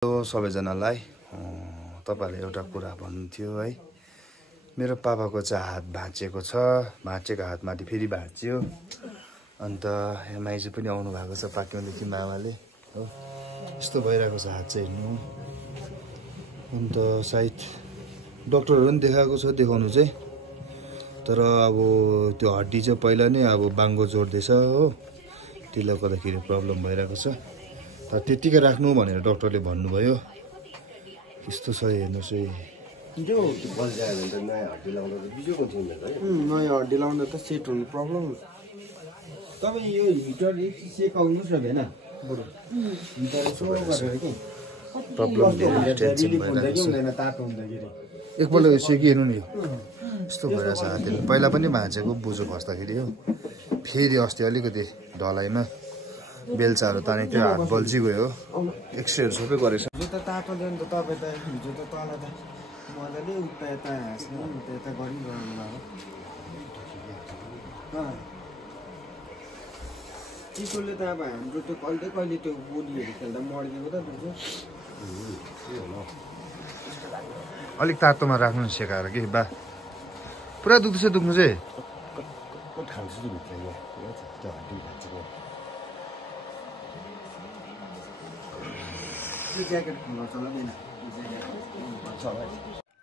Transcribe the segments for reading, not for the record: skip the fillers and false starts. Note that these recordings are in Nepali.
हेलो सबैजनालाई तपाईहरुले एउटा कुरा भन्नु थियो है। मेरो पापाको चाहिँ हात भाँचेको छ, भाँचेको हातमाथि फेरि भाँच्यो। अन्त यहाँ माइजू पनि आउनु भएको छ पाक्योदेखि मामाले हो। यस्तो भइरहेको छ हात चाहिँ हेर्नु। अन्त सायद डाक्टरहरु पनि देखाएको छ देखाउनु चाहिँ, तर अब त्यो हड्डी चाहिँ पहिला नै अब बाङ्गो जोड्दैछ हो, त्यसले गर्दाखेरि प्रब्लम भइरहेको छ। तर त्यतिकै राख्नु भनेर डाक्टरले भन्नुभयो। यस्तो छ हेर्नुस् है। जो बल्झायो भने त नयाँ हड्डी लाउँदा त बिजोग हुन्छ नि है। नयाँ हड्डी लाउँदा त सेट हुनु प्रब्लम। तपाईँ यो हिटर सेकाउनुस् न भेना बरु। हिटर यसो गरेर के प्रब्लम धेरै टेन्सन भइरहेको छ। तातो हुँदाखेरि एकपल्ट सेकिहेर्नु नि। यस्तो भइरहेको छ हातले। पहिला पनि भाँचेको बुझो खस्दाखेरि हो। फेरि अस्ति अलिकति ढलाइमा बेलचाहरू ताने त्यो हात बल्झी गयो। एक्सरेहरू सबै गरेछ। जो त तातो ल्याउनु त तपाईँ त हिजो त तल त मजाले उता यता हाँस्नु उता यता गरिरहनु भएको। चिसोले त अब हाम्रो त्यो कहिले कहिले त्यो गोलीहरू खेल्दा मर्दिएको त दुख्छ। अलिक तातोमा राख्नु सेकाएर कि बा पुरा दुख्दैछ दुख्नु चाहिँ।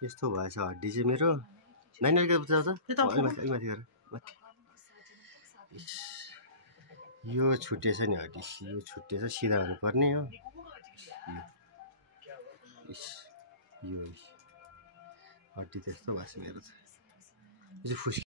यस्तो भएछ हड्डी चाहिँ मेरो। नानीहरुको बुझ्छ त माथि गएर यो छुटेछ नि हड्डी, यो छुटेछ सिधा हुनुपर्ने हो। यो हड्डी त्यस्तो भएछ मेरो त। यो चाहिँ